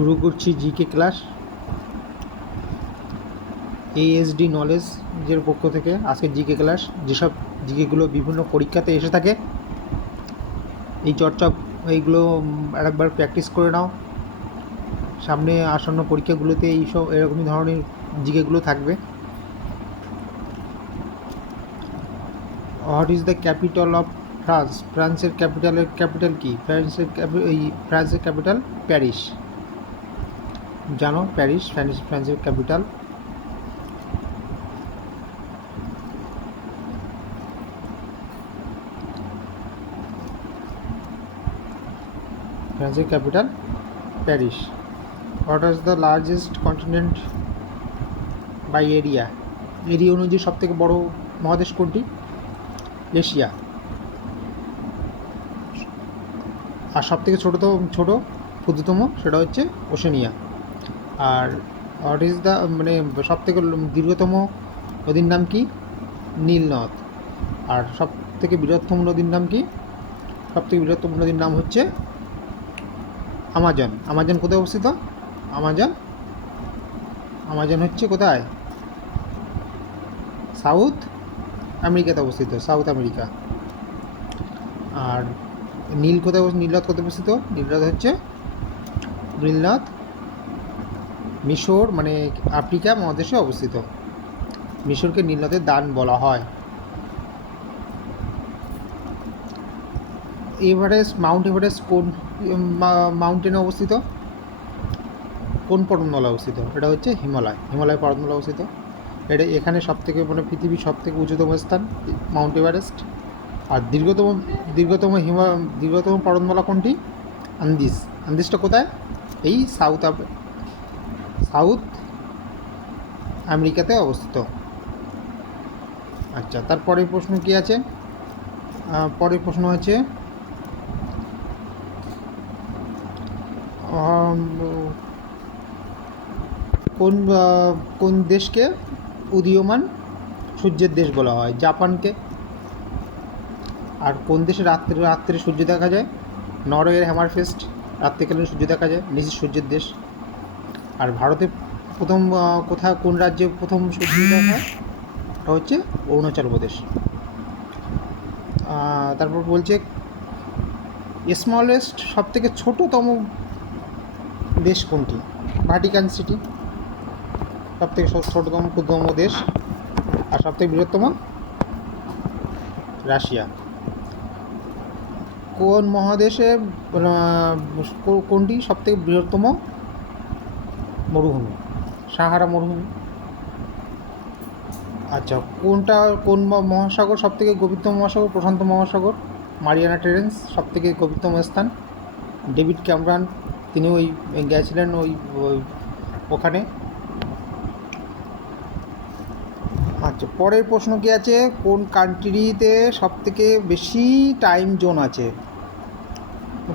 শুরু করছি GK class ASD knowledge নলেজের পক্ষ থেকে আজকে জিকে ক্লাস যেসব জিকেগুলো বিভিন্ন পরীক্ষাতে এসে থাকে, এই চর্চা, এইগুলো আরেকবার প্র্যাকটিস করে নাও। সামনে আসন্ন পরীক্ষাগুলোতে এইসব, এরকমই ধরনের জিকেগুলো থাকবে। What is the capital of France ফ্রান্সের ক্যাপিটালের ক্যাপিটাল কি? ফ্রান্সের এই ফ্রান্সের ক্যাপিটাল প্যারিস জানো, প্যারিস, ফ্রান্স ফ্রান্সের ক্যাপিটাল। ফ্রান্সের capital, Paris. What is the largest continent by area area অনুযায়ী সব থেকে বড় মহাদেশ কোনটি? এশিয়া। আর সব থেকে ছোটো তো ছোটো ক্ষুদ্রতম সেটা হচ্ছে ওশেনিয়া। আর হোয়াট ইজ দ্য মানে সব থেকে দীর্ঘতম নদীর নাম কি? নীল নদ আর সব থেকে বৃহত্তম নদীর নাম কি? সব থেকে বৃহত্তম নদীর নাম হচ্ছে আমাজন। আমাজন কোথায় অবস্থিত? আমাজন? আমাজন হচ্ছে কোথায়? সাউথ আমেরিকাতে অবস্থিত, সাউথ আমেরিকা। আর নীল কোথায় নীলনদ কোথায় অবস্থিত? নীলনদ হচ্ছে নীলনদ। মিশর মানে আফ্রিকা মহাদেশে অবস্থিত। মিশরকে নীলনদের দান বলা হয়। এভারেস্ট, মাউন্ট এভারেস্ট কোন মাউন্টেনে অবস্থিত? কোন পর্বতমালা অবস্থিত? এটা হচ্ছে হিমালয় হিমালয় পর্বতমালা অবস্থিত। এটা এখানে সব থেকে মানে পৃথিবীর সব থেকে উচ্চতম স্থান, মাউন্ট এভারেস্ট। আর দীর্ঘতম দীর্ঘতম হিমা, দীর্ঘতম পর্বতমালা কোনটি? আন্দিস। আন্দিসটা কোথায়? এই সাউথ সাউথ আমেরিকাতে অবস্থিত। আচ্ছা তারপরের প্রশ্ন কি আছে? পরের প্রশ্ন আছে কোন কোন দেশকে উদীয়মান সূর্যের দেশ বলা হয়? জাপানকে। আর কোন দেশে রাত্রে রাত্রে সূর্য দেখা যায়? নরওয়ের হ্যামারফেস্ট, রাত্রিকালীন সূর্য দেখা যায় নিজের সূর্যের দেশ। আর ভারতে প্রথম কোথায়, কোন রাজ্যে প্রথম দেখা হয়? ওটা হচ্ছে অরুণাচল প্রদেশ। তারপর বলছে স্মলেস্ট সব থেকে ছোটোতম দেশ কোনটি? ভাটিকান সিটি সব থেকে ছোটোতম, ক্ষুদ্রতম দেশ, আর সব থেকে বৃহত্তম রাশিয়া। কোন মহাদেশে কোনটি সব থেকে বৃহত্তম মরুভূমি, সাহারা মরুভূমি। আচ্ছা কোনটা, কোন মহাসাগর সব থেকে গভীরতম মহাসাগর? প্রশান্ত মহাসাগর, মারিয়ানা ট্রেন্স সব থেকে গভীরতম স্থান। ডেভিড ক্যামরান তিনি ওই, গেছিলেন ওই ওখানে। আচ্ছা পরের প্রশ্ন কি আছে? কোন কান্ট্রিতে সব থেকে বেশি টাইম জোন আছে?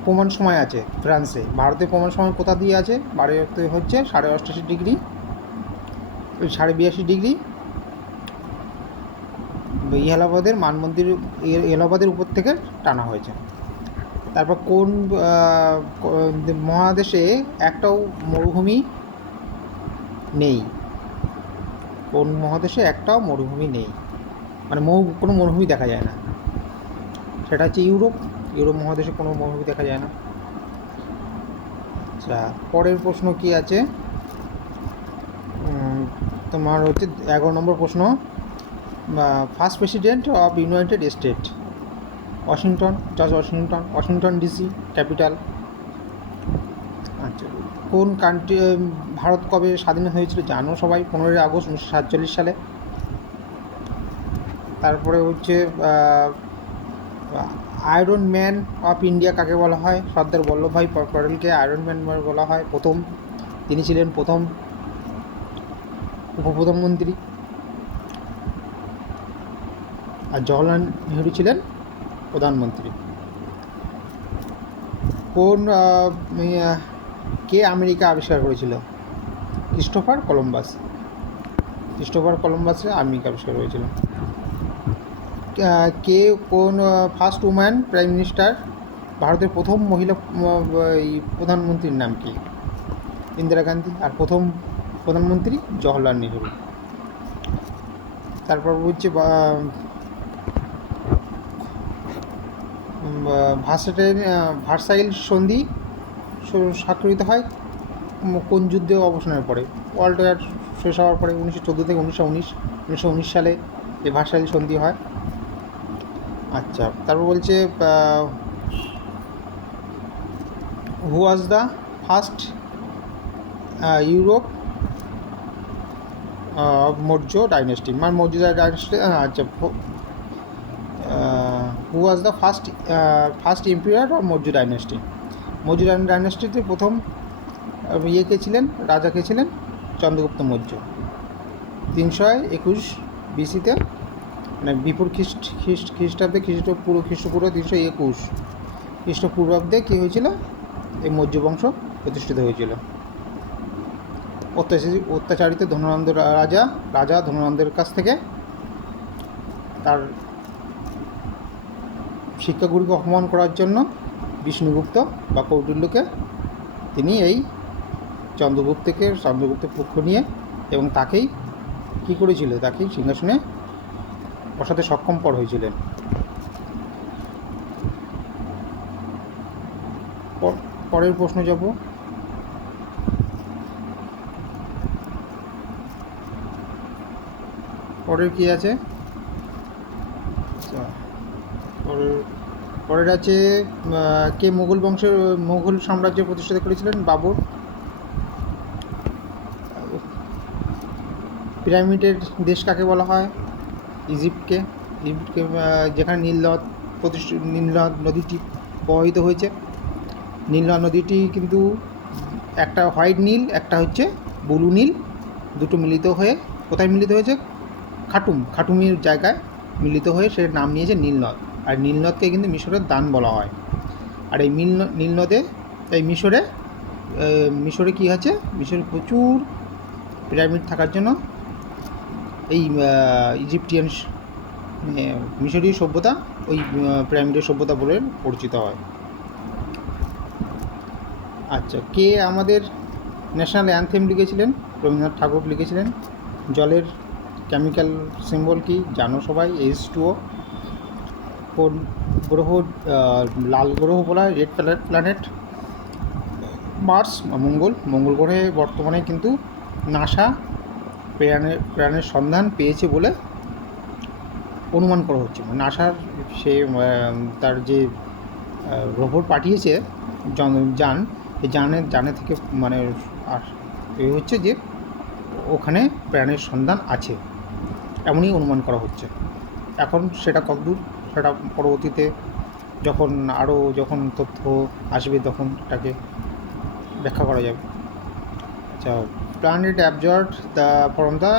প্রমাণ সময় আছে ফ্রান্সে। ভারতে প্রমাণ সময় কোথা দিয়ে আছে? ভারতে হচ্ছে সাড়ে অষ্টাশি ডিগ্রি। সাড়ে বিরাশি ডিগ্রি। এই মানমন্দির মান এলাহাবাদের উপর থেকে টানা হয়েছে। তারপর কোন মহাদেশে একটাও মরুভূমি নেই। কোন মহাদেশে একটাও মরুভূমি নেই। মানে মরু, কোনো মরুভূমি দেখা যায় না। সেটা হচ্ছে ইউরোপ। ইউরোপ মহাদেশে কোনো মরুভূমি দেখা যায় না। আচ্ছা পরের প্রশ্ন কি আছে? তোমার হচ্ছে এগারো নম্বর প্রশ্ন। First president of United State Washington George Washington Washington DC capital আচ্ছা কোন কান্ট্রি ভারত কবে স্বাধীন হয়েছিল জানো সবাই? পনেরোই আগস্ট উনিশশো সাতচল্লিশ সালে। তারপরে হচ্ছে আয়রন ম্যান অফ ইন্ডিয়া কাকে বলা হয়? সর্দার বল্লভভাই প- পটেলকে আয়রন ম্যান বলা হয়। প্রথম তিনি ছিলেন প্রথম উপপ্রধানমন্ত্রী। আর জওয়াহরলাল নেহরু ছিলেন প্রধানমন্ত্রী। কোন কে আমেরিকা আবিষ্কার করেছিল? Christopher Columbus. ক্রিস্টোফার কলম্বাসে আমেরিকা আবিষ্কার আহ, কে কোন ফার্স্ট উম্যান প্রাইম মিনিস্টার ভারতের প্রথম মহিলা প্রধানমন্ত্রীর নাম কি? ইন্দিরা গান্ধী আর প্রথম প্রধানমন্ত্রী জওহরলাল নেহরু। তারপর হচ্ছে ভার্সাটাইল ভার্সাইল সন্ধি স্বাক্ষরিত হয় কোন যুদ্ধে অবসানের পরে। ওয়ার্ল্ড ওয়ার শেষ হওয়ার পরে উনিশশো চোদ্দ থেকে উনিশশো উনিশ উনিশশো উনিশ সালে এই ভার্সাইল সন্ধি হয়। আচ্ছা তারপর বলছে who was the first Europe Maurya dynasty মানে মৌর্য ডাইনেস্টি আচ্ছা who was the first first emperor of Maurya dynasty Maurya ডাইনেস্টিতে প্রথম ইয়ে কে ছিলেন? রাজা কে ছিলেন? চন্দ্রগুপ্ত মৌর্য। তিনশো একুশ বিসিতে মানে বিপুর খ্রিস্ট খ্রিস্ট, খ্রিস্টাব্দে খ্রিস্ট খ্রিস্টপূর্ব খ্রিস্টপূর্ব তিনশো একুশ খ্রিস্টপূর্বাব্দে কী হয়েছিল? এই মৌর্য বংশ প্রতিষ্ঠিত হয়েছিল। অত্যাচারী, অত্যাচারিত ধননন্দ রাজা রাজা ধননন্দের কাছ থেকে তার শিক্ষাগুরুকে অপমান করার জন্য বিষ্ণুগুপ্ত বা কৌটিল্যকে তিনি এই চন্দ্রগুপ্তকে, চন্দ্রগুপ্তের পক্ষ নিয়ে এবং তাকেই কী করেছিল? তাকেই সিংহাসনে বসাতে সক্ষম পর হয়েছিলেন পরের প্রশ্ন যাব। পরের কি আছে? আচ্ছা, পরের পরের আছে কে মুঘল বংশের মুঘল সাম্রাজ্য প্রতিষ্ঠা করেছিলেন? বাবর। পিরামিডের দেশ কাকে বলা হয়? ইজিপ্টকে ইজিপ্টকে যেখানে নীল নদ প্রতিষ্ঠিত নীল নদ নদীটি প্রবাহিত হয়েছে। নীল নদ নদীটি কিন্তু একটা হোয়াইট নীল, একটা হচ্ছে ব্লু নীল, দুটো মিলিত হয়ে, কোথায় মিলিত হয়েছে? খাটুম, খাটুমির জায়গায় মিলিত হয়ে সে নাম নিয়েছে নীলনদ আর নীলনদকে কিন্তু মিশরের দান বলা হয়। আর এই মিল নীলনদে এই মিশরে মিশরে কী আছে? মিশরে প্রচুর পিরামিড থাকার জন্য এই ইজিপ্টিয়ান মানে মিশরীয় সভ্যতা, ওই পিরামিডের সভ্যতা বলে পরিচিত হয়। আচ্ছা কে আমাদের ন্যাশনাল অ্যান্থেম লিখেছিলেন? রবীন্দ্রনাথ ঠাকুর লিখেছিলেন। জলের কেমিক্যাল সিম্বল কি? জানো সবাই এইচ টুও কোন গ্রহ লাল গ্রহ বলা হয়? রেড প্ল্যানেট মার্স মঙ্গল। মঙ্গল গ্রহে বর্তমানে কিন্তু নাসা প্রাণের প্রাণের সন্ধান পেয়েছে বলে অনুমান করা হচ্ছে। নাসার সে তার যে রোবট পাঠিয়েছে যান এই যানের জানে থেকে মানে এ হচ্ছে যে, ওখানে প্রাণের সন্ধান আছে, এমনই অনুমান করা হচ্ছে। এখন সেটা কতদূর, সেটা পরবর্তীতে যখন আরও যখন তথ্য আসবে তখন এটাকে ব্যাখ্যা করা যাবে। আচ্ছা planet absorbed the from the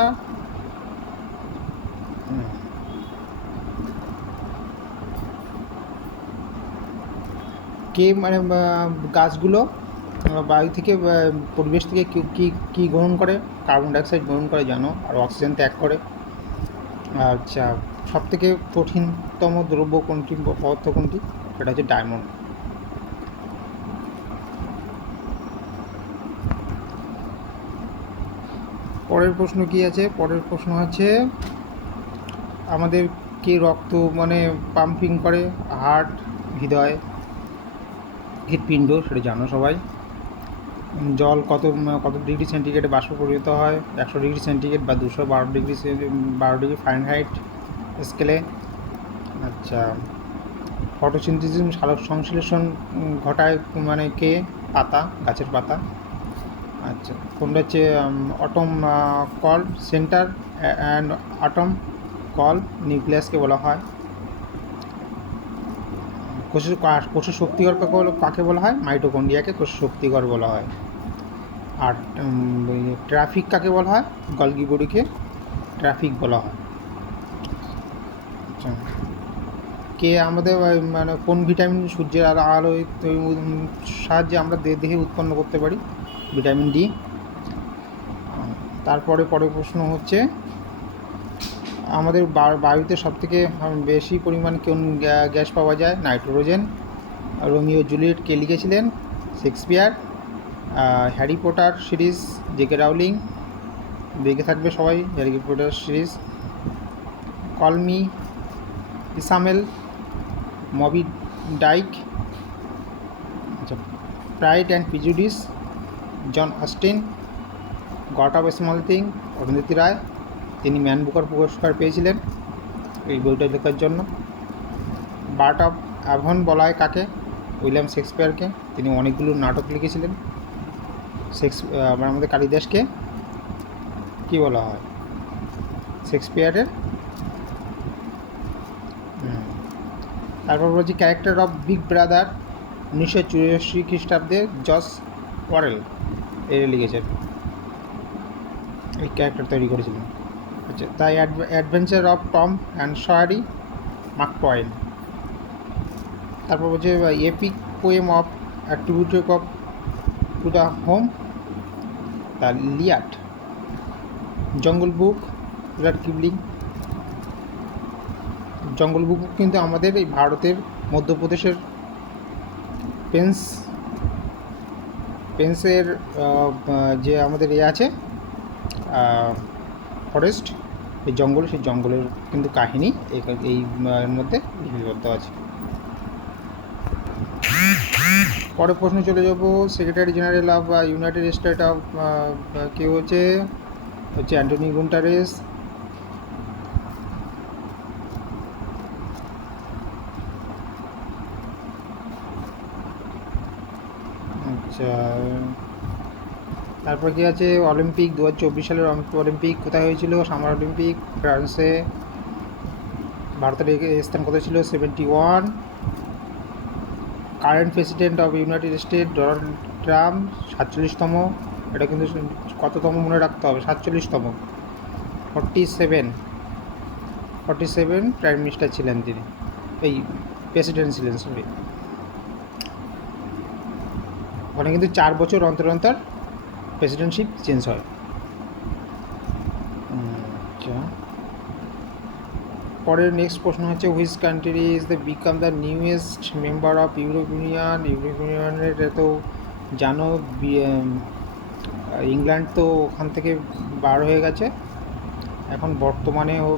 কে মানে গাছগুলো বায়ু থেকে পরিবেশ থেকে কী কী গ্রহণ করে? কার্বন ডাইঅক্সাইড গ্রহণ করে, জানো? আর অক্সিজেন ত্যাগ করে। আচ্ছা সব থেকে কঠিনতম দ্রব্য কোনটি পদার্থ কোনটি? সেটা হচ্ছে ডায়মন্ড। পরের প্রশ্ন কি আছে? পরের প্রশ্ন হচ্ছে, আমাদের কে রক্ত মানে পাম্পিং করে? হার্ট হৃদয়, হৃৎপিণ্ড, সেটা জানো সবাই। জল কত কত ডিগ্রি সেন্টিগ্রেডে বাষ্প পরিণত হয়? একশো ডিগ্রি সেন্টিগ্রেড বা দুশো বারো ডিগ্রি বারো ডিগ্রি ফারেনহাইট স্কেলে আচ্ছা ফটোসিনথেসিস সালোক সংশ্লেষণ ঘটায় মানে কে? পাতা, গাছের পাতা। আচ্ছা। কোনটা হচ্ছে atom call centre and atom call নিউক্লিয়াসকে বলা হয়। কোষের কা- কোষের শক্তিকর কাকে বলা- হয়? মাইটোকন্ড্রিয়াকে কোষ শক্তিকর বলা হয়। আর ট্রাফিক কাকে বলা হয়? গলগি বডিকে ট্রাফিক বলা হয়। আচ্ছা। কে আমাদের মানে কোন ভিটামিন সূর্যের আলো, আলোয় সাহায্যে আমরা দেহে উৎপন্ন করতে পারি? Vitamin D. তারপরে পরের প্রশ্ন হচ্ছে, আমাদের বায়ুতে সবথেকে বেশি পরিমাণ কোন গ্যাস পাওয়া যায়? নাইট্রোজেন, রোমিও জুলিয়েট কে লিখেছিলেন? Shakespeare Harry Potter series J K Rowling, দেখে থাকবে সবাই Harry Potter series. Call me, Ishmael, Moby Dick আচ্ছা pride and prejudice Jane Austen god of small thing Arundhati Roy, তিনি ম্যান বুকার পুরস্কার পেয়েছিলেন এই বইটা লেখার জন্য। বার্ট অফ অ্যাভন বলা হয় কাকে? উইলিয়াম শেক্সপিয়ারকে। তিনি অনেকগুলো নাটক লিখেছিলেন। শেক্স আমাদের কালিদাসকে। কী বলা হয়? শেক্সপিয়ারের। তারপর বলছি ক্যারেক্টার অফ বিগ ব্রাদার উনিশশো চুরাশি খ্রিস্টাব্দে জস ওয়ারেল। এর লিখেছেন এই ক্যারেক্টার তৈরি করেছিলেন আচ্ছা তাই adventure of Tom and Sawyer Mark Twain তারপর বলছে epic poem of attributive of to the home the Iliad jungle book ruler কিবলিং জঙ্গল বুক কিন্তু আমাদের এই ভারতের মধ্যপ্রদেশের পেন্স পেন্সের যে আমাদের ইয়ে আছে ফরেস্ট, এই জঙ্গল, সেই জঙ্গলের কিন্তু কাহিনী এই- মধ্যে লিপিবদ্ধ আছে। পরের প্রশ্ন চলে যাব secretary general of United State of কে হচ্ছে? হচ্ছে অ্যান্টনি গুন্টারেস আচ্ছা। তারপর কি আছে? অলিম্পিক দু হাজার চব্বিশ সালের অলিম্পিক কোথায় হয়েছিল? সামার অলিম্পিক ফ্রান্সে ভারতের স্থান কত ছিল? Seventy one current president of United State Donald Trump সাতচল্লিশতম। এটা কিন্তু কততম মনে রাখতে হবে? সাতচল্লিশতম। Forty seven forty seven prime minister ছিলেন তিনি। এই প্রেসিডেন্ট ছিলেন সরি ওখানে কিন্তু চার বছর অন্তর অন্তর প্রেসিডেন্টশিপ চেঞ্জ হয়। আচ্ছা। পরের নেক্সট প্রশ্ন হচ্ছে which country is the become the newest member of Europe union Europe ইউনিয়নের তো জানো ইংল্যান্ড তো ওখান থেকে বার হয়ে গেছে। এখন বর্তমানে ও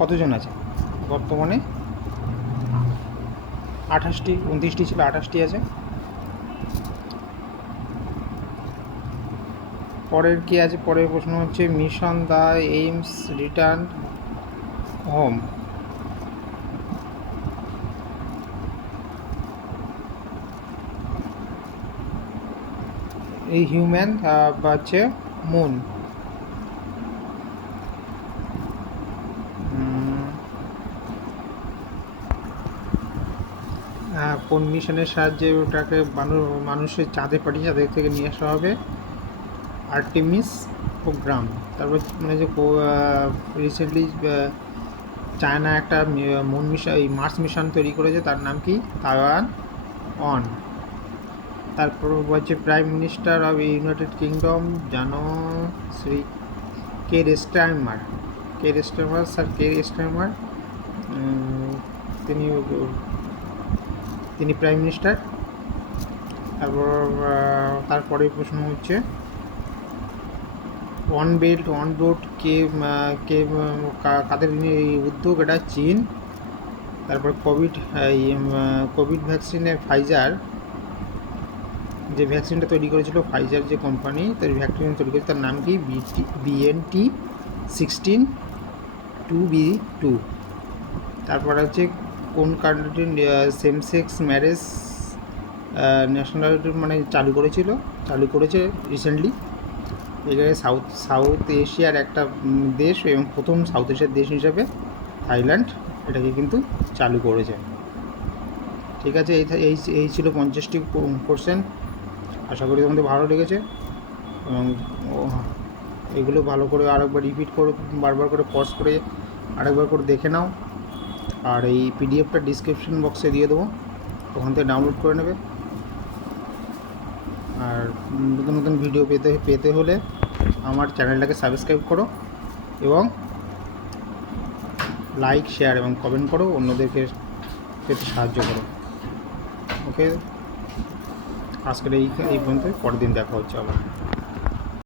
কতজন আছে? বর্তমানে আঠাশটি, উনত্রিশটি ছিল, আঠাশটি আছে। পরের কি আছে? পরের প্রশ্ন হচ্ছে, mission the aims return home. এই হিউম্যান বা হচ্ছে মুন। কোন মিশনের সাহায্যে ওটাকে মানুষ মানুষের চাঁদে পাঠিয়ে চাঁদের থেকে নিয়ে আসা হবে? Artemis program. তারপর মানে যে রিসেন্টলি চায়না একটা মুন মিশন এই মার্স মিশন তৈরি করেছে, তার নাম কি? তাইওয়ান অন তারপর হচ্ছে prime minister of United Kingdom জানো, শ্রী কে রেস্টাইমার কে রেস্টাইমার স্যার, কে রেস্টাইমার তিনি তিনি প্রাইম মিনিস্টার তারপর তারপরে প্রশ্ন হচ্ছে ওয়ান বেল্ট ওয়ান রোড কে কে কাদের এই উদ্যোগ, এটা চীন, তারপর কোভিড কোভিড ভ্যাকসিনে ফাইজার যে ভ্যাকসিনটা তৈরি করেছিল ফাইজার যে কোম্পানি তার ভ্যাকসিন তৈরি করেছে, তার নাম কি? BNT sixteen two B two তারপর হচ্ছে কোন কান্ট্রির সেমসেক্স ম্যারেজ ন্যাশনালিটি মানে চালু করেছিল, চালু করেছে রিসেন্টলি এখানে সাউথ সাউথ এশিয়ার একটা দেশ এবং প্রথম সাউথ এশিয়ার দেশ হিসাবে থাইল্যান্ড এটাকে কিন্তু চালু করেছে। ঠিক আছে, এই এই এই ছিল পঞ্চাশটি কোশ্চেন আশা করি তোমাদের ভালো লেগেছে। এবং এগুলো ভালো করে আরেকবার রিপিট করে, বারবার করে পজ করে আরেকবার করে দেখে নাও। আর এই পিডিএফটা ডিসক্রিপশন বক্সে দিয়ে দেবো। ওখান থেকে ডাউনলোড করে নেবে। আর নতুন নতুন ভিডিও পেতে পেতে হলে আমার চ্যানেলটাকে সাবস্ক্রাইব করো এবং লাইক, শেয়ার এবং কমেন্ট করো, অন্যদেরকে পেতে সাহায্য করো। ওকে আজকের এই এই পর্যন্ত পরের দিন দেখা হচ্ছে আবার।